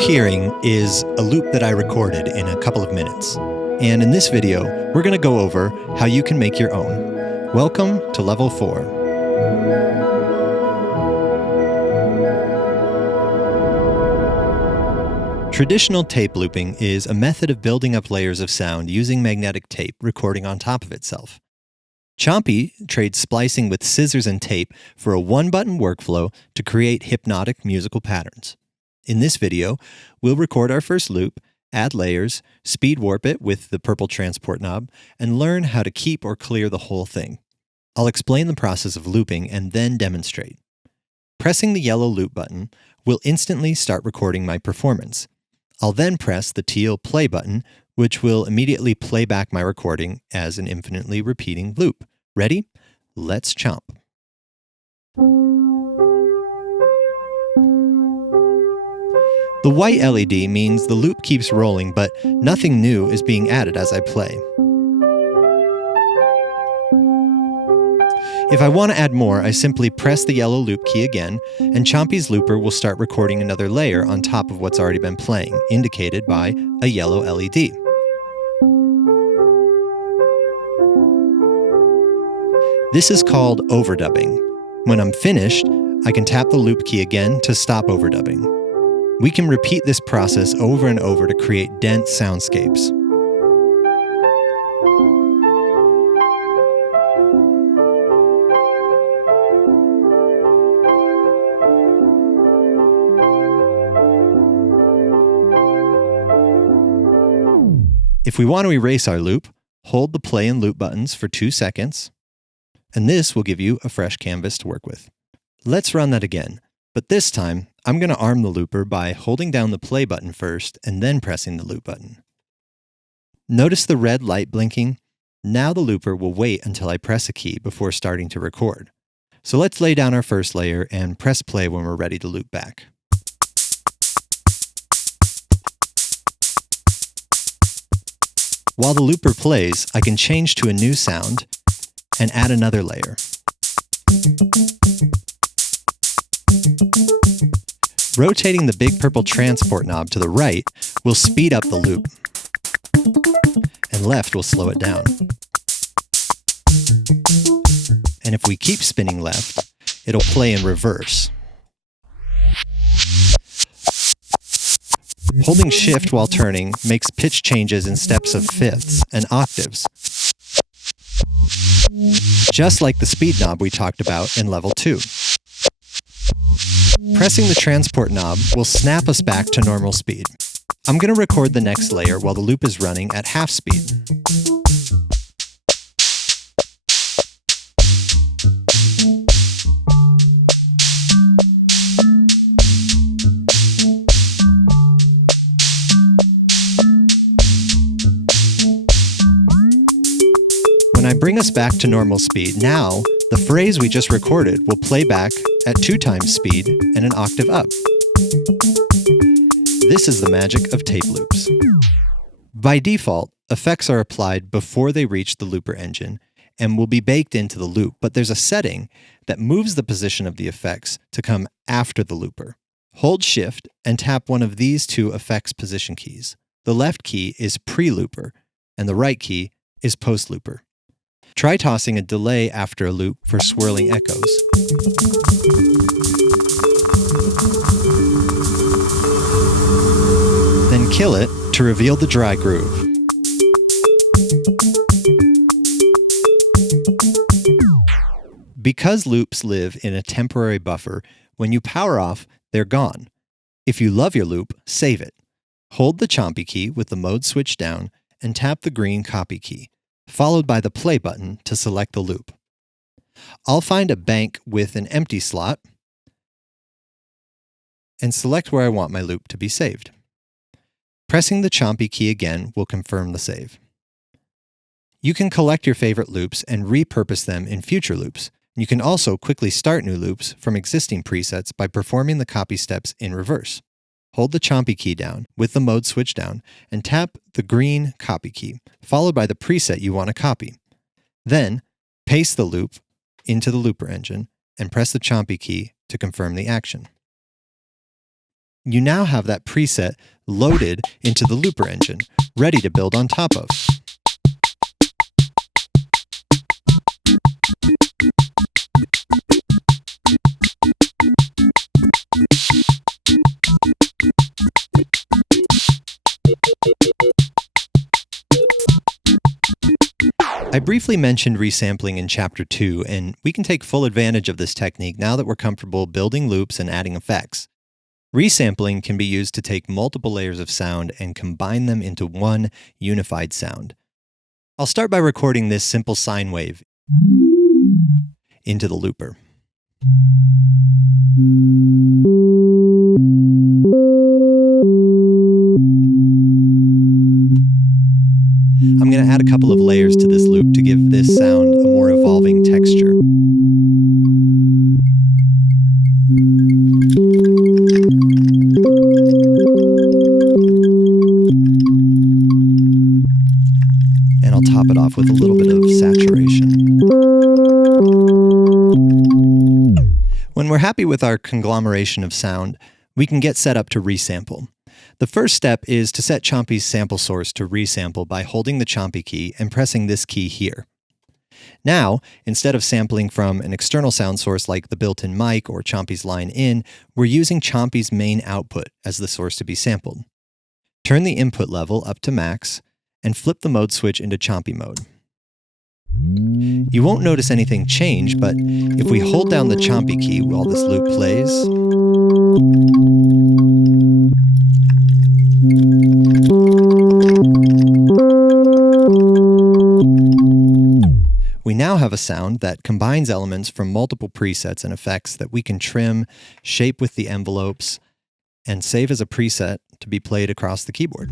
you're hearing is a loop that I recorded in a couple of minutes. And in this video, we're going to go over how you can make your own. Welcome to Level 4. Traditional tape looping is a method of building up layers of sound using magnetic tape recording on top of itself. CHOMPI trades splicing with scissors and tape for a one-button workflow to create hypnotic musical patterns. In this video, we'll record our first loop, add layers, speed warp it with the purple transport knob, and learn how to keep or clear the whole thing. I'll explain the process of looping and then demonstrate. Pressing the yellow loop button will instantly start recording my performance. I'll then press the teal play button, which will immediately play back my recording as an infinitely repeating loop. Ready? Let's chomp. The white LED means the loop keeps rolling, but nothing new is being added as I play. If I want to add more, I simply press the yellow loop key again, and CHOMPI's looper will start recording another layer on top of what's already been playing, indicated by a yellow LED. This is called overdubbing. When I'm finished, I can tap the loop key again to stop overdubbing. We can repeat this process over and over to create dense soundscapes. If we want to erase our loop, hold the play and loop buttons for 2 seconds, and this will give you a fresh canvas to work with. Let's run that again, but this time, I'm going to arm the looper by holding down the play button first and then pressing the loop button. Notice the red light blinking? Now the looper will wait until I press a key before starting to record. So let's lay down our first layer and press play when we're ready to loop back. While the looper plays, I can change to a new sound and add another layer. Rotating the big purple transport knob to the right will speed up the loop, and left will slow it down. And if we keep spinning left, it'll play in reverse. Holding shift while turning makes pitch changes in steps of fifths and octaves, just like the speed knob we talked about in Level 2. Pressing the transport knob will snap us back to normal speed. I'm going to record the next layer while the loop is running at half speed. When I bring us back to normal speed, now the phrase we just recorded will play back at 2 times speed and an octave up. This is the magic of tape loops. By default, effects are applied before they reach the looper engine and will be baked into the loop, but there's a setting that moves the position of the effects to come after the looper. Hold shift and tap one of these 2 effects position keys. The left key is pre-looper and the right key is post-looper. Try tossing a delay after a loop for swirling echoes. Then kill it to reveal the dry groove. Because loops live in a temporary buffer, when you power off, they're gone. If you love your loop, save it. Hold the CHOMPI key with the mode switch down and tap the green copy key, followed by the play button to select the loop. I'll find a bank with an empty slot and select where I want my loop to be saved. Pressing the CHOMPI key again will confirm the save. You can collect your favorite loops and repurpose them in future loops. You can also quickly start new loops from existing presets by performing the copy steps in reverse. Hold the CHOMPI key down with the mode switch down and tap the green copy key, followed by the preset you want to copy. Then, paste the loop into the looper engine and press the CHOMPI key to confirm the action. You now have that preset loaded into the looper engine, ready to build on top of. I briefly mentioned resampling in Chapter 2, and we can take full advantage of this technique now that we're comfortable building loops and adding effects. Resampling can be used to take multiple layers of sound and combine them into one unified sound. I'll start by recording this simple sine wave into the looper. I'm going to add a couple of layers to this loop to give this sound a more evolving texture. And I'll top it off with a little bit of saturation. When we're happy with our conglomeration of sound, we can get set up to resample. The first step is to set CHOMPI's sample source to resample by holding the CHOMPI key and pressing this key here. Now, instead of sampling from an external sound source like the built-in mic or CHOMPI's line in, we're using CHOMPI's main output as the source to be sampled. Turn the input level up to max and flip the mode switch into CHOMPI mode. You won't notice anything change, but if we hold down the CHOMPI key while this loop plays, we now have a sound that combines elements from multiple presets and effects that we can trim, shape with the envelopes, and save as a preset to be played across the keyboard.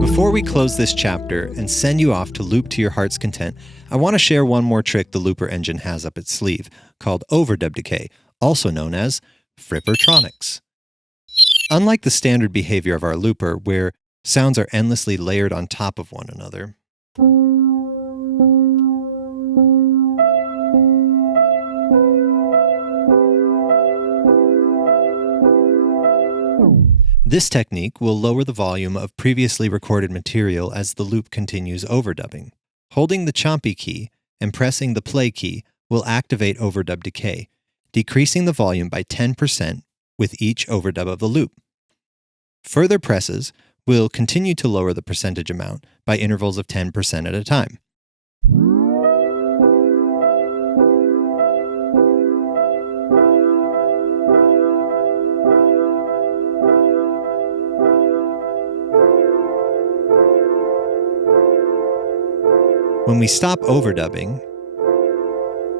Before we close this chapter and send you off to loop to your heart's content, I want to share one more trick the looper engine has up its sleeve, called Overdub decay, also known as frippertronics. Unlike the standard behavior of our looper, where sounds are endlessly layered on top of one another, this technique will lower the volume of previously recorded material as the loop continues overdubbing. Holding the CHOMPI key and pressing the play key will activate overdub decay, decreasing the volume by 10% with each overdub of the loop. Further presses will continue to lower the percentage amount by intervals of 10% at a time. When we stop overdubbing,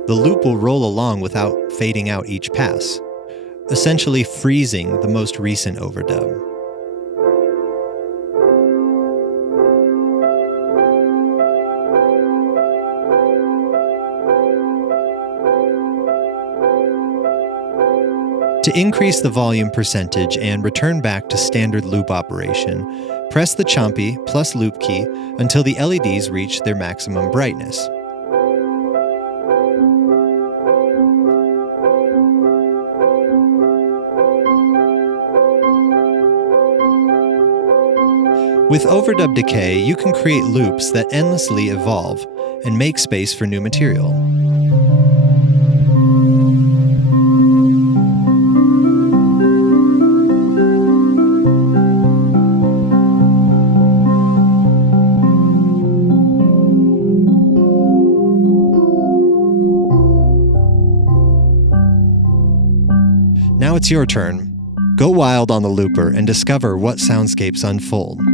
the loop will roll along without fading out each pass, essentially freezing the most recent overdub. To increase the volume percentage and return back to standard loop operation, press the CHOMPI plus loop key until the LEDs reach their maximum brightness. With overdub decay, you can create loops that endlessly evolve and make space for new material. Now it's your turn. Go wild on the looper and discover what soundscapes unfold.